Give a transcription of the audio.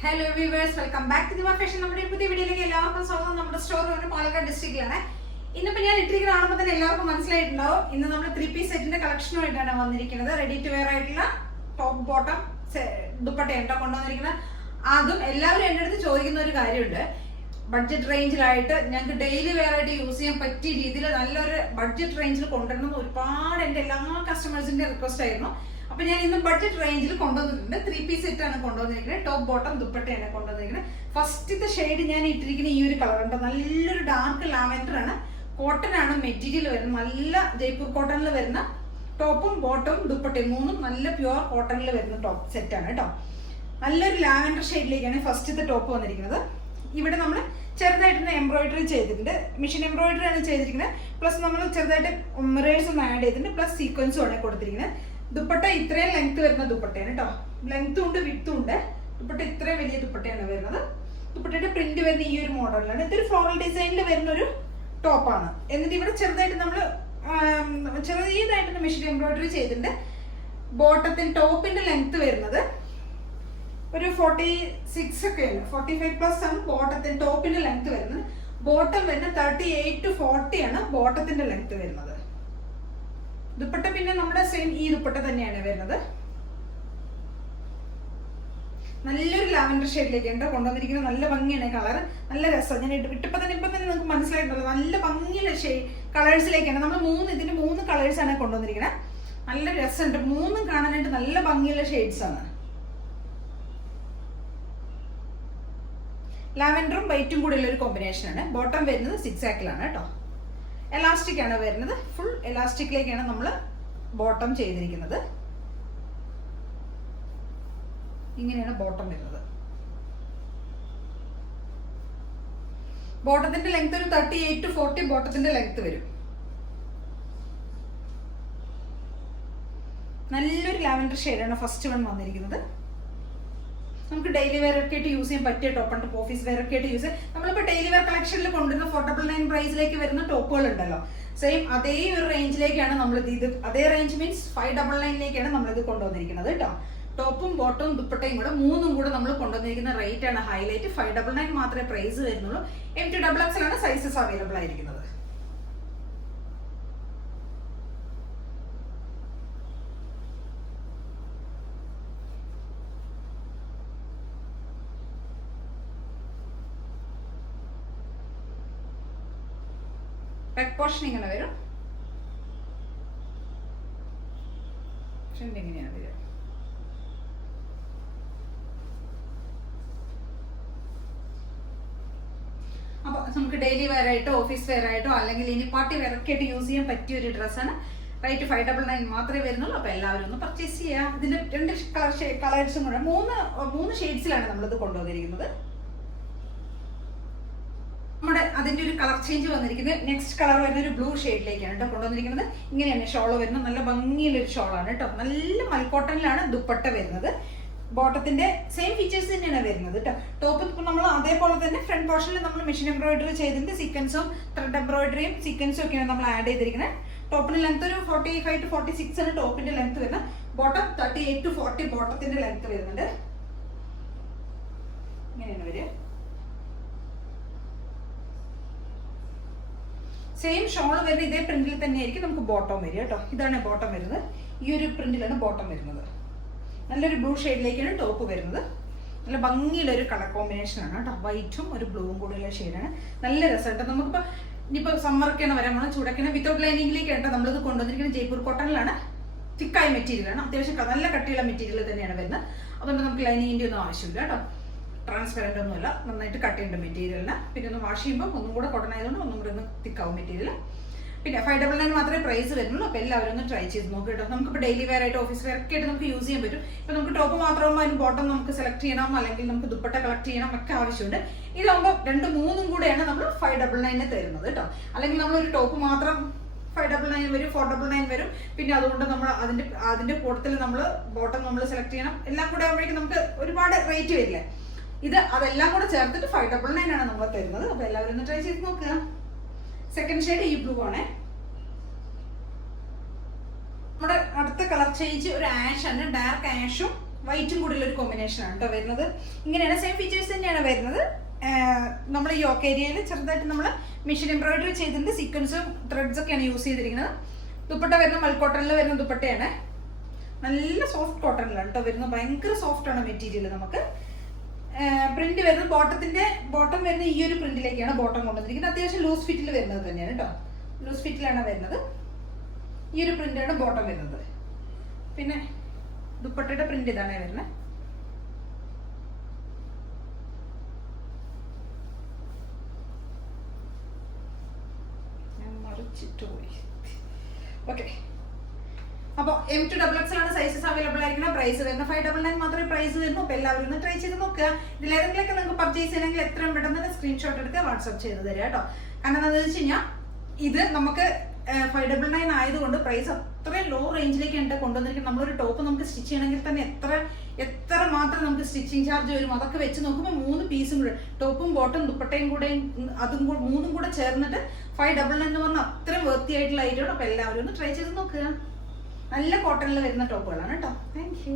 Hello viewers, welcome back to Diva Fashion. നമ്മുടെ ഈ പുതിയ വീഡിയോയിലേക്ക് എല്ലാവർക്കും സ്വാഗതം. നമ്മുടെ സ്റ്റോർ ഒരു പാലക്കാട് ഡിസ്ട്രിക്റ്റിലാണ്. ഇന്നിപ്പോൾ ഞാൻ ഇട്ടിരിക്കുന്ന കാണുമ്പോൾ തന്നെ എല്ലാവർക്കും മനസ്സിലായിട്ടുണ്ടാവും. ഇന്ന് നമ്മൾ 3 പീസ് സെറ്റിന്റെ കളക്ഷനുമായിട്ടാണ് വന്നിരിക്കുന്നത്. റെഡി ടു വെയർ ആയിട്ടുള്ള ടോപ്പ് ബോട്ടം ദുപ്പട്ടയുണ്ടോ കൊണ്ടുവന്നിരിക്കുന്നത്. അതും എല്ലാവരും എൻ്റെ അടുത്ത് ചോദിക്കുന്ന ഒരു കാര്യമുണ്ട്. ബഡ്ജറ്റ് റേഞ്ചിലായിട്ട് ഞങ്ങൾക്ക് ഡെയിലി വെയർ ആയിട്ട് യൂസ് ചെയ്യാൻ പറ്റിയ രീതിയിൽ നല്ലൊരു ബഡ്ജറ്റ് റേഞ്ചിൽ കൊണ്ടുവരണം എന്ന് ഒരുപാട് എൻ്റെ എല്ലാ കസ്റ്റമേഴ്സിന്റെ റിക്വസ്റ്റ് ആയിരുന്നു. അപ്പൊ ഞാൻ ഇന്ന് ബഡ്ജറ്റ് റേഞ്ചിൽ കൊണ്ടുവന്നിട്ടുണ്ട്. 3 പീസ് സെറ്റ് ആണ് കൊണ്ടുവന്നിരിക്കുന്നത്. ടോപ്പ് ബോട്ടം ദുപ്പട്ടയാണ് കൊണ്ടുവന്നിരിക്കുന്നത്. ഫസ്റ്റത്തെ ഷെയ്ഡ് ഞാൻ ഇട്ടിരിക്കുന്ന ഈ ഒരു കളർ ഉണ്ട്. നല്ലൊരു ഡാർക്ക് ലാവൻഡർ ആണ്. കോട്ടൺ ആണ് മെറ്റീരിയൽ വരുന്നത്. നല്ല ജയ്പൂർ കോട്ടണിൽ വരുന്ന ടോപ്പും ബോട്ടവും ദുപ്പട്ടയും മൂന്നും നല്ല പ്യുവർ കോട്ടണിൽ വരുന്ന ടോപ്പ് സെറ്റ് ആണ് കേട്ടോ. നല്ലൊരു ലാവൻഡർ ഷെയ്ഡിലേക്കാണ് ഫസ്റ്റത്തെ ടോപ്പ് വന്നിരിക്കുന്നത്. ഇവിടെ നമ്മൾ ചെറുതായിട്ടൊന്ന് എംബ്രോയിഡറി ചെയ്തിട്ടുണ്ട്. മെഷീൻ എംബ്രോയിഡറി ആണ് ചെയ്തിരിക്കുന്നത്. പ്ലസ് നമ്മൾ ചെറുതായിട്ട് മിറേഴ്സ് ഒന്ന് ആഡ് ചെയ്തിട്ടുണ്ട്. പ്ലസ് സീക്വൻസും ആണ് കൊടുത്തിരിക്കുന്നത്. ദുപ്പട്ട ഇത്രയും ലെങ്ത് വരുന്ന ദുപ്പട്ടയാണ് കേട്ടോ. ലെങ്ത്തും ഉണ്ട് വിത്തും ഉണ്ട്. ദുപ്പട്ട ഇത്രയും വലിയ ദുപ്പട്ടയാണ് വരുന്നത്. ദുപ്പട്ടയുടെ പ്രിന്റ് വരുന്ന ഈ ഒരു മോഡലിലാണ്. ഇതൊരു ഫ്ലോറൽ ഡിസൈനിൽ വരുന്ന ഒരു ടോപ്പാണ്. എന്നിട്ട് ഇവിടെ ചെറുതായിട്ട് നമ്മൾ ചെറിയതായിട്ട് മെഷീൻ എംബ്രോയിഡറി ചെയ്തിട്ടുണ്ട്. ബോട്ടത്തിന്റെ ടോപ്പിന്റെ ലെങ്ത് വരുന്നത് ഒരു 46 ഒക്കെയാണ്. 45+ ആണ് ബോട്ടത്തിന്റെ ടോപ്പിന്റെ ലെങ്ത് വരുന്നത്. ബോട്ടം വരുന്നത് 38 to 40 ആണ് ബോട്ടത്തിന്റെ ലെങ്ത് വരുന്നത്. ദുപ്പട്ട പിന്നെ നമ്മുടെ സെയിം ഈ ദുപ്പട്ട തന്നെയാണ് വരുന്നത്. നല്ലൊരു ലാവൻഡർ ഷെയ്ഡിലേക്കാണ് കൊണ്ടുവന്നിരിക്കുന്നത്. നല്ല ഭംഗിയാണ് കളർ. നല്ല രസം. ഞാൻ ഇപ്പം തന്നെ നിങ്ങൾക്ക് മനസ്സിലായിട്ടുണ്ടല്ലോ. നല്ല ഭംഗിയുള്ള കളേഴ്സിലേക്കാണ് നമ്മൾ ഇതിന് 3 കളേഴ്സ് ആണ് കൊണ്ടുവന്നിരിക്കുന്നത്. നല്ല രസമുണ്ട്. 3 കാണാനായിട്ട് നല്ല ഭംഗിയുള്ള ഷെയ്ഡ്സ് ആണ്. ലാവൻഡറും വൈറ്റും കൂടെ ഉള്ള ഒരു കോമ്പിനേഷൻ ആണ്. ബോട്ടം വരുന്നത് 6 ആണ് കേട്ടോ. എലാസ്റ്റിക് ആണ് വരുന്നത്. ഫുൾ എലാസ്റ്റിക്കിലേക്കാണ് നമ്മൾ ബോട്ടം ചെയ്തിരിക്കുന്നത്. ഇങ്ങനെയാണ് ബോട്ടം വരുന്നത്. ബോട്ടത്തിന്റെ ലെങ്ത് ഒരു 38 to 40 ബോട്ടത്തിന്റെ ലെങ്ത് വരും. നല്ലൊരു ലാവൻഡർ ഷെയ്ഡാണ് ഫസ്റ്റ് വൺ വന്നിരിക്കുന്നത്. നമുക്ക് ഡെയിലി വെയർ ഒക്കെ ആയിട്ട് യൂസ് ചെയ്യാൻ പറ്റിയ ടോപ്പുണ്ട്. ഓഫീസ് വെയർ ഒക്കെ ആയിട്ട് യൂസ് ചെയ്യാം. നമ്മളിപ്പോൾ ഡെയിലി വെയർ കളക്ഷനിൽ കൊണ്ടുവരുന്ന 499 പ്രൈസിലേക്ക് വരുന്ന ടോപ്പുകൾ ഉണ്ടല്ലോ, സെയിം അതേ ഒരു റേഞ്ചിലേക്കാണ് നമ്മൾ അതേ റേഞ്ച് മീൻസ് 599ലേക്കാണ് നമ്മളിത് കൊണ്ടുവന്നിരിക്കുന്നത് കേട്ടോ. ടോപ്പും ബോട്ടവും ദുപ്പട്ടയും കൂടെ 3ഉം കൂടെ നമ്മൾ കൊണ്ടുവന്നിരിക്കുന്ന റേറ്റ് ആണ് ഹൈലൈറ്റ്. 599 മാത്രമേ പ്രൈസ് വരുന്നുള്ളൂ. M2XX ആണ് സൈസസ് അവൈലബിൾ ആയിരിക്കുന്നത്. ബാക്ക് പോർഷൻ ഇങ്ങനെ വരും. ഫ്രണ്ട് എങ്ങനെയാണ് വരിക. അപ്പൊ നമുക്ക് ഡെയിലി വെയർ ആയിട്ടോ ഓഫീസ് വെയർ ആയിട്ടോ അല്ലെങ്കിൽ ഇനി പാർട്ടി വെയർ ഒക്കെ ആയിട്ട് യൂസ് ചെയ്യാൻ പറ്റിയ ഒരു ഡ്രസ്സാണ്. റേറ്റ് 599 മാത്രമേ വരുന്നുള്ളൂ. അപ്പൊ എല്ലാവരും ഒന്ന് പർച്ചേസ് ചെയ്യാം. ഇതിന്റെ 2 കളേഴ്സും കൂടെ 3 ഷെയ്ഡ്സിലാണ് നമ്മളിത് കൊണ്ടുവന്നിരിക്കുന്നത്. നമ്മുടെ അതിന്റെ ഒരു കളർ ചേഞ്ച് വന്നിരിക്കുന്നത് നെക്സ്റ്റ് കളർ വരുന്ന ഒരു ബ്ലൂ ഷെയ്ഡിലേക്കാണ് കേട്ടോ കൊണ്ടുവന്നിരിക്കുന്നത്. ഇങ്ങനെയാണ് ഷോള് വരുന്നത്. നല്ല ഭംഗിയുള്ളൊരു ഷോളാണ് കേട്ടോ. നല്ല മൽക്കോട്ടനിലാണ് ദുപ്പട്ട വരുന്നത്. ബോട്ടത്തിന്റെ സെയിം ഫീച്ചേഴ്സ് തന്നെയാണ് വരുന്നത് കേട്ടോ. ടോപ്പ് നമ്മൾ അതേപോലെ തന്നെ ഫ്രണ്ട് പോർഷനിൽ നമ്മൾ മെഷീൻ എംബ്രോയിഡറി ചെയ്തിട്ട് സീക്വൻസും ത്രെഡ് എംബ്രോയിഡറിയും സീക്വൻസും ഒക്കെയാണ് നമ്മൾ ആഡ് ചെയ്തിരിക്കുന്നത്. ടോപ്പിന്റെ ലെങ്ത് ഒരു 45 to 46 ആണ് ടോപ്പിന്റെ ലെങ്ത് വരുന്നത്. ബോട്ടം 38 to 40 ബോട്ടത്തിന്റെ ലെങ്ത് വരുന്നുണ്ട്. ഇങ്ങനെയാണ് വരിക. സെയിം ഷോൾ വരുന്ന ഇതേ പ്രിന്റിൽ തന്നെ ആയിരിക്കും നമുക്ക് ബോട്ടം വരിക കേട്ടോ. ഇതാണ് ബോട്ടം വരുന്നത്. ഈ ഒരു പ്രിന്റിലാണ് ബോട്ടം വരുന്നത്. നല്ലൊരു ബ്ലൂ ഷെയ്ഡിലേക്കാണ് ടോപ്പ് വരുന്നത്. നല്ല ഭംഗിയുള്ള ഒരു കളർ കോമ്പിനേഷൻ ആണ് കേട്ടോ. വൈറ്റും ഒരു ബ്ലൂവും കൂടെയുള്ള ഷെയ്ഡാണ്. നല്ല രസമായിട്ട് നമുക്കിപ്പോൾ ഇനിയിപ്പോൾ സമ്മറൊക്കെയാണ് വരാൻ പോകണം. ചൂടൊക്കെയാണ് വിത്തൗട്ട് ലൈനിങ്ങിലേക്കാണ് നമ്മളിത് കൊണ്ടുവന്നിരിക്കുന്നത്. ജയ്പൂർ കോട്ടണിലാണ്. തിക്കായ മെറ്റീരിയലാണ്. അത്യാവശ്യം നല്ല കട്ടിയുള്ള മെറ്റീരിയൽ തന്നെയാണ് വരുന്നത്. അതുകൊണ്ട് നമുക്ക് ലൈനിങ്ങിൻ്റെ ഒന്നും ആവശ്യമില്ല കേട്ടോ. ട്രാൻസ്പെറൻ്റ് ഒന്നുമല്ല. നന്നായിട്ട് കട്ട് ചെയ്യേണ്ട മെറ്റീരിയലിന്. പിന്നെ ഒന്ന് വാഷ് ചെയ്യുമ്പോൾ ഒന്നും കൂടെ കോട്ടൺ ആയതുകൊണ്ട് ഒന്നും കൂടെ ഒന്ന് തിക്കാവും മെറ്റീരിയൽ. പിന്നെ 599 മാത്രമേ പ്രൈസ് വരുന്നുള്ളൂ. അപ്പോൾ എല്ലാവരും ഒന്ന് ട്രൈ ചെയ്ത് നോക്കുക കേട്ടോ. നമുക്കിപ്പോൾ ഡെയിലി വെയർ ആയിട്ട് ഓഫീസ് വെയർ ഒക്കെ ആയിട്ട് നമുക്ക് യൂസ് ചെയ്യാൻ പറ്റും. ഇപ്പോൾ നമുക്ക് ടോപ്പ് മാത്രമാകുമ്പോൾ അതിന് ബോട്ടം നമുക്ക് സെലക്ട് ചെയ്യണം, അല്ലെങ്കിൽ നമുക്ക് ദുപ്പട്ട കളക്ട് ചെയ്യണം ഒക്കെ ആവശ്യമുണ്ട്. ഇതാകുമ്പോൾ 2, 3ഉം കൂടെയാണ് നമ്മൾ 599 തരുന്നത് കേട്ടോ. അല്ലെങ്കിൽ നമ്മളൊരു ടോപ്പ് മാത്രം 599 വരും, 499 വരും. പിന്നെ അതുകൊണ്ട് നമ്മൾ അതിന്റെ കൂട്ടത്തിൽ നമ്മൾ ബോട്ടം നമ്മൾ സെലക്ട് ചെയ്യണം. എല്ലാം കൂടെ ആകുമ്പോഴേക്കും നമുക്ക് ഒരുപാട് റേറ്റ് വരില്ലേ. അതെല്ലാം കൂടെ ചേർത്തിട്ട് 599 ആണ് നമ്മൾ തരുന്നത്. അപ്പോൾ എല്ലാവരും ഒന്ന് ട്രൈ ചെയ്ത് നോക്കുക. സെക്കൻഡ് ഷെയ്ഡ് ഈ ബ്ലൂ ആണ്. നമ്മുടെ അടുത്ത കളർ ചേഞ്ച് ഒരു ആഷ് ആണ്. ഡാർക്ക് ആഷും വൈറ്റും കൂടി ഒരു കോമ്പിനേഷൻ ആണ് കേട്ടോ വരുന്നത്. ഇങ്ങനെയാണ് സെയിം ഫീച്ചേഴ്സ് തന്നെയാണ് വരുന്നത്. നമ്മൾ ഈ യോക്ക് ഏരിയയിൽ ചെറുതായിട്ട് നമ്മൾ മെഷീൻ എംബ്രോയിഡറി ചെയ്തിട്ടുണ്ട്. സീക്വൻസും ത്രെഡ്സ് ഒക്കെയാണ് യൂസ് ചെയ്തിരിക്കുന്നത്. ദുപ്പട്ട വരുന്ന മൽക്കോട്ടണിൽ വരുന്ന ദുപ്പട്ടയാണ്. നല്ല സോഫ്റ്റ് കോട്ടണിലാണ് കേട്ടോ വരുന്നത്. ഭയങ്കര സോഫ്റ്റ് ആണ് മെറ്റീരിയൽ. നമുക്ക് പ്രിന്റ് വരുന്നത് ബോട്ടം വരുന്ന ഈ ഒരു പ്രിന്റിലേക്കാണ് ബോട്ടം കൊണ്ടുവന്നിരിക്കുന്നത്. അത്യാവശ്യം ലൂസ് ഫിറ്റിൽ വരുന്നത് തന്നെയാണ് കേട്ടോ. ലൂസ് ഫിറ്റിലാണ് വരുന്നത്. ഈ ഒരു പ്രിന്റാണ് ബോട്ടം വരുന്നത്. പിന്നെ ദുപ്പട്ടയുടെ പ്രിന്റ് ഇതാണ് വരുന്നത്. ഞാൻ മറിച്ചിട്ട് പോയി. ഓക്കെ, അപ്പോൾ M2XXL ആണ് സൈസസ് അവൈലബിൾ ആയിരിക്കണം. പ്രൈസ് വരുന്നത് 599 മാത്രമേ പ്രൈസ് വരുന്നു. അപ്പോൾ എല്ലാവരും ഒന്ന് ട്രൈ ചെയ്ത് നോക്കുക. ഇതിലേതെങ്കിലൊക്കെ നിങ്ങൾക്ക് പർച്ചേസ് ചെയ്യണമെങ്കിൽ എത്രയും പെട്ടെന്ന് തന്നെ സ്ക്രീൻഷോട്ട് എടുക്കുക, വാട്സ്ആപ്പ് ചെയ്ത് തരാം കേട്ടോ. കാരണം എന്താണെന്ന് വെച്ച് കഴിഞ്ഞാൽ ഇത് നമുക്ക് 599 ആയതുകൊണ്ട് പ്രൈസ് അത്രയും ലോ റേഞ്ചിലേക്കാണ് കൊണ്ടുവന്നിരിക്കുന്നത്. നമ്മളൊരു ടോപ്പ് നമുക്ക് സ്റ്റിച്ച് ചെയ്യണമെങ്കിൽ തന്നെ എത്ര മാത്രം നമുക്ക് സ്റ്റിച്ചിങ് ചാർജ് വരും. അതൊക്കെ വെച്ച് നോക്കുമ്പോൾ 3 പീസും കൂടെ, ടോപ്പും ബോട്ടും ദുപ്പട്ടയും കൂടെ മൂന്നും കൂടെ ചേർന്നിട്ട് 599 എന്ന് പറഞ്ഞാൽ അത്രയും വർത്തി ആയിട്ടുള്ള ഐറ്റമാണ്. അപ്പോൾ എല്ലാവരും ഒന്ന് ട്രൈ ചെയ്ത് നോക്കുക. നല്ല കോട്ടണിൽ വരുന്ന ടോപ്പുകളാണ് കേട്ടോ. Thank you.